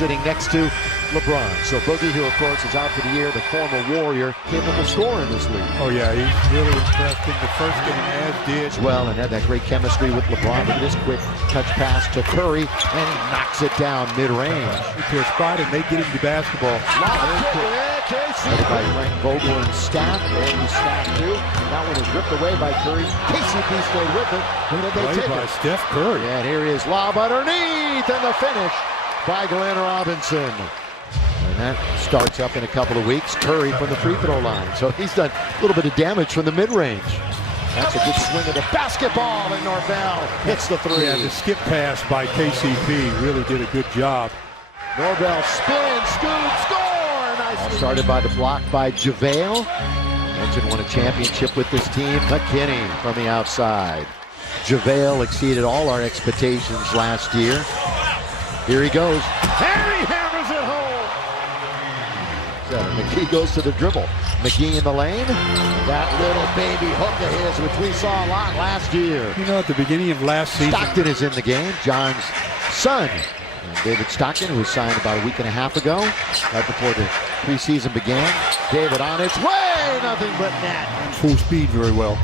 sitting next to LeBron. So Boogie, who of course is out for the year, the former Warrior, capable scorer in this league. Oh yeah, he's really impressed in the first game, as did As well, and had that great chemistry with LeBron. Look at this quick touch pass to Curry, and he knocks it down mid-range. To a spot, and they get him the basketball. Headed by Frank Vogel and Staff, and he's Staff too. That one is ripped away by Curry. KCP stayed with it. When did they take by it? Steph Curry. And here he is, lob underneath, and the finish by Glenn Robinson. And that starts up in a couple of weeks. Curry from the free throw line. So he's done a little bit of damage from the mid-range. That's a good swing of the basketball, and Norvell hits the three. Yeah, the skip pass by KCP really did a good job. Norvell spins, scoop, score! All started by the block by JaVale. Mention won a championship with this team. McKinney from the outside. JaVale exceeded all our expectations last year. Here he goes. Harry hammers it home. McGee goes to the dribble. McGee in the lane. That little baby hook of his, which we saw a lot last year. You know, at the beginning of last season, Stockton is in the game. John's son. And David Stockton, who was signed about a week and a half ago, right before the preseason began. David on its way, nothing but net. Full speed very well.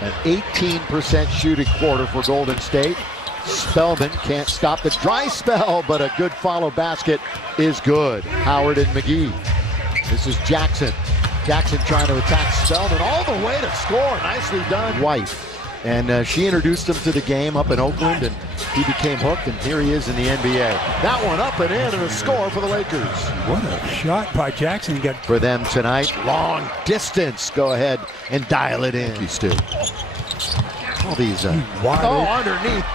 An 18% shooting quarter for Golden State. Spellman can't stop the dry spell, but a good follow basket is good. Howard and McGee. This is Jackson. Jackson trying to attack Spellman all the way to score. Nicely done. Wife. And she introduced him to the game up in Oakland, and he became hooked, and here he is in the NBA. That one up and in, and a score for the Lakers. What a shot by Jackson. He got for them tonight. Long distance. Go ahead and dial it in. Thank you, Stu. All these underneath.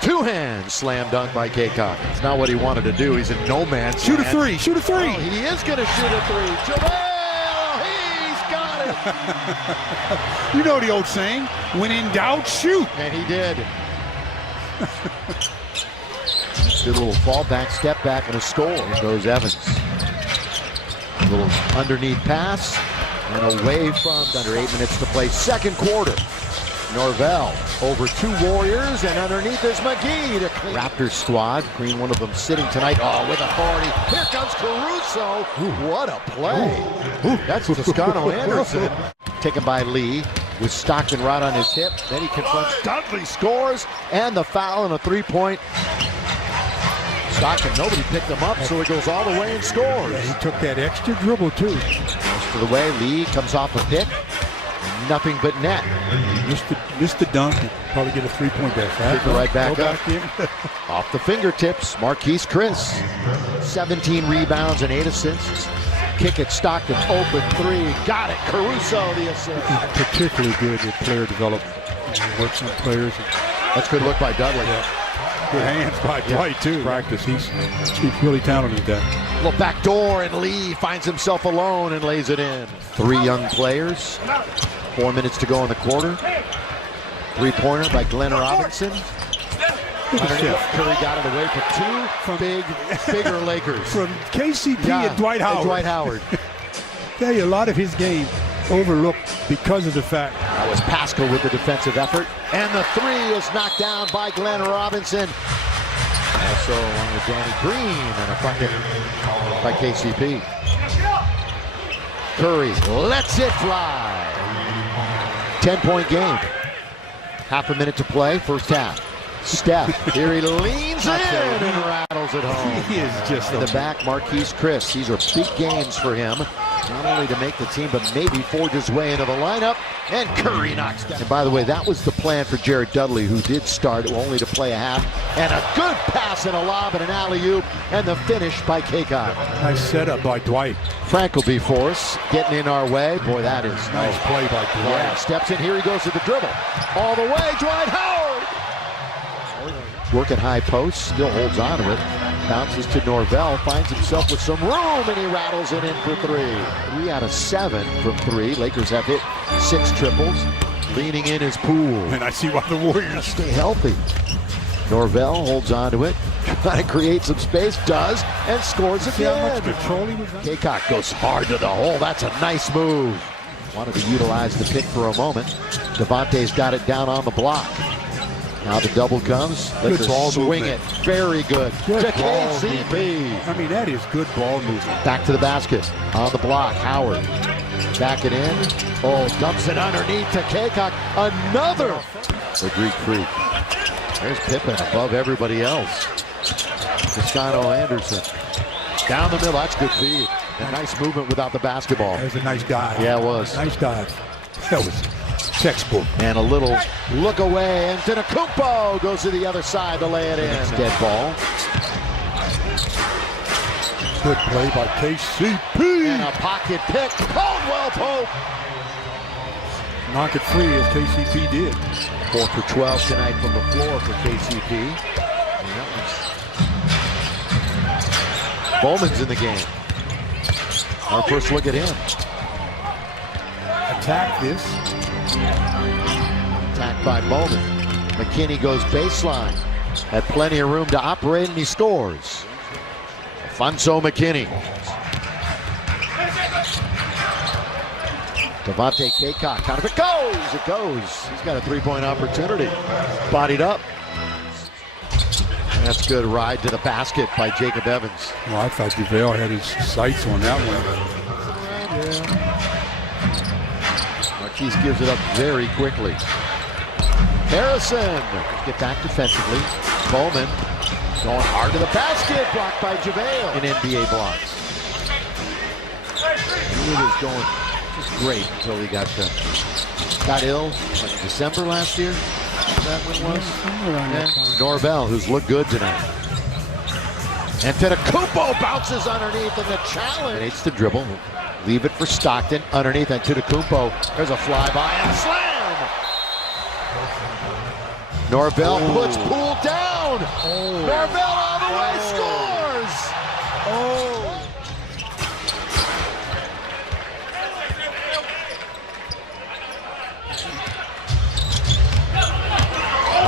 Two hands slam dunk by Kaycock. It's not what he wanted to do. He's in no man's shoot land. A three. Shoot a three. Oh, he is going to shoot a three. JaVale, he's got it. You know the old saying, when in doubt, shoot. And he did. Good little fallback, step back, and a score. There goes Evans. A little underneath pass, and away from under 8 minutes to play. Second quarter. Norvell over two Warriors, and underneath is McGee to clean. Raptors squad. Green, one of them sitting tonight. Oh, with authority. Here comes Caruso. Ooh, what a play. Ooh, that's Toscano Anderson. Taken by Lee with Stockton right on his hip. Then he confronts Dudley, scores, and the foul and a three-point. Stockton, nobody picked him up, so he goes all the way and scores. Yeah, he took that extra dribble, too. Most of the way, Lee comes off a pick. Nothing but net. Missed the dunk and probably get a three-point back. Kick it right back up. Off the fingertips, Marquise Chris. 17 rebounds and 8 assists. Kick it, Stockton, open three. Got it, Caruso the assist. He's particularly good at player development. Works on players. That's good look by Dudley. Yeah. Good hands by Dwight, too. Practice. He's really talented at that. Little back door, and Lee finds himself alone and lays it in. 3 young players. 4 minutes to go in the quarter. Three-pointer by Glenn Robinson. Curry got it away for two from bigger Lakers. From KCP and Dwight Howard. And Dwight Howard. Tell you, a lot of his game overlooked because of the fact. That was Pascal with the defensive effort. And the three is knocked down by Glenn Robinson. Also along with Danny Green and a bucket by KCP. Curry lets it fly. 10-point game. Half a minute to play, first half. Steph, here he leans in and rattles it home. He is just in the back, Marquise Chris. These are big games for him. Not only to make the team, but maybe forge his way into the lineup. And Curry knocks down. And by the way, that was the plan for Jared Dudley, who did start only to play a half. And a good pass and a lob and an alley-oop. And the finish by Kaycock. Nice setup by Dwight. Frank will be forced, getting in our way. Boy, that is nice play by Dwight. Yeah, steps in, here he goes to the dribble. All the way, Dwight Howard! Working high post, still holds on to it. Bounces to Norvell, finds himself with some room, and he rattles it in for 3. 3 out of 7 from 3. Lakers have hit 6 triples. Leaning in his pool. And I see why the Warriors stay healthy. Norvell holds on to it, trying to create some space, does, and scores again. See how much control he was on? Kaycock goes hard to the hole. That's a nice move. Wanted to utilize the pick for a moment. Devontae's got it down on the block. Now the double comes. Good Lakers ball swing movement. it. Very good. Good To ball KCP. I mean, that is good ball movement. Back to the basket. On the block, Howard. Back it in. Oh, dumps it underneath to Kaycock. Another. The Greek Freak. There's Pippen above everybody else. Toscano Anderson. Down the middle. That's good feed. A nice movement without the basketball. That was a nice dive. Yeah, it was. Nice dive. That was textbook. And a little look away, and Antetokounmpo goes to the other side to lay it in. Dead ball. Good play by KCP. And a pocket pick. Caldwell Pope. Knock it free as KCP did. 4 for 12 tonight from the floor for KCP. Bowman's in the game. Our first look at him. Attack this. Attacked by Bowman. McKinney goes baseline. Had plenty of room to operate, and he scores. Alfonso McKinney. Devontae Kaycock. Kind of it goes. It goes. He's got a three-point opportunity. Bodied up. And that's good ride to the basket by Jacob Evans. Well, I thought JaVale had his sights on that one. Marquise gives it up very quickly. Harrison. Get back defensively. Bowman going hard to the basket. Blocked by JaVale. In NBA blocks. He was going just great until he got ill. Like December last year. That one was. And Norvell, who's looked good tonight. And Antetokounmpo bounces underneath in the challenge. Needs to dribble. Leave it for Stockton. Underneath Antetokounmpo. There's a flyby and slam. Norvell puts Poole down. Norvell all the way scores.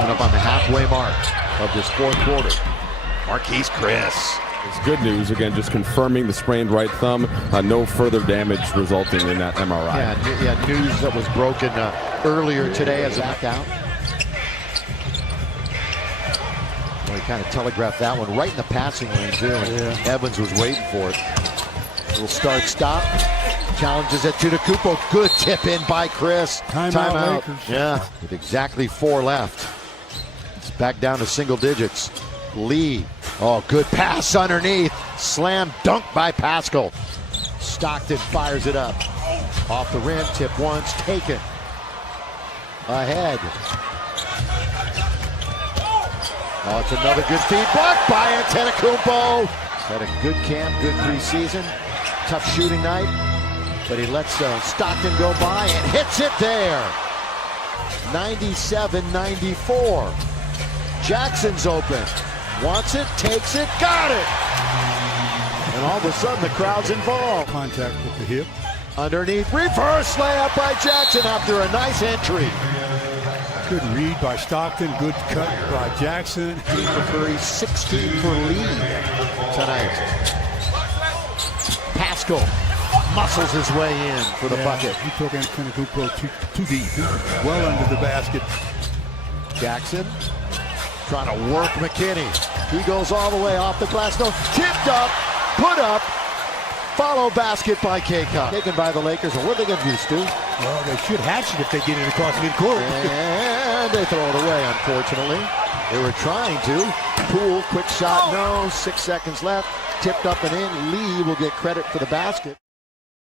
Up on the halfway mark of this fourth quarter. Marquise Chris. It's good news, again, just confirming the sprained right thumb. No further damage resulting in that MRI. Yeah, news that was broken earlier today as back out. Well, he kind of telegraphed that one right in the passing lane, too. Yeah. Evans was waiting for it. Little start-stop. Challenges at Antetokounmpo. Good tip in by Chris. Timeout. Yeah, with exactly 4 left. Back down to single digits. Lee. Oh, good pass underneath. Slam dunk by Pascal. Stockton fires it up. Off the rim. Tip once. Taken. Ahead. Oh, it's another good feed. Blocked by Antetokounmpo. Had a good camp, good preseason. Tough shooting night. But he lets Stockton go by and hits it there. 97-94. Jackson's open. Wants it, takes it, got it! And all of a sudden the crowd's involved. Contact with the hip. Underneath, reverse layup by Jackson after a nice entry. Good read by Stockton, good cut by Jackson. 8 for Curry, 16 for Lee tonight. Pascal muscles his way in for the bucket. He took Antetokounmpo too deep. Well under the basket. Jackson trying to work McKinney. He goes all the way off the glass. No, tipped up, put up, follow basket by Kaycock. Taken by the Lakers. What are they going to do, Stu? Well, they should hatch it if they get it across midcourt. And they throw it away, unfortunately. They were trying to. Poole, quick shot, no. 6 seconds left. Tipped up and in. Lee will get credit for the basket.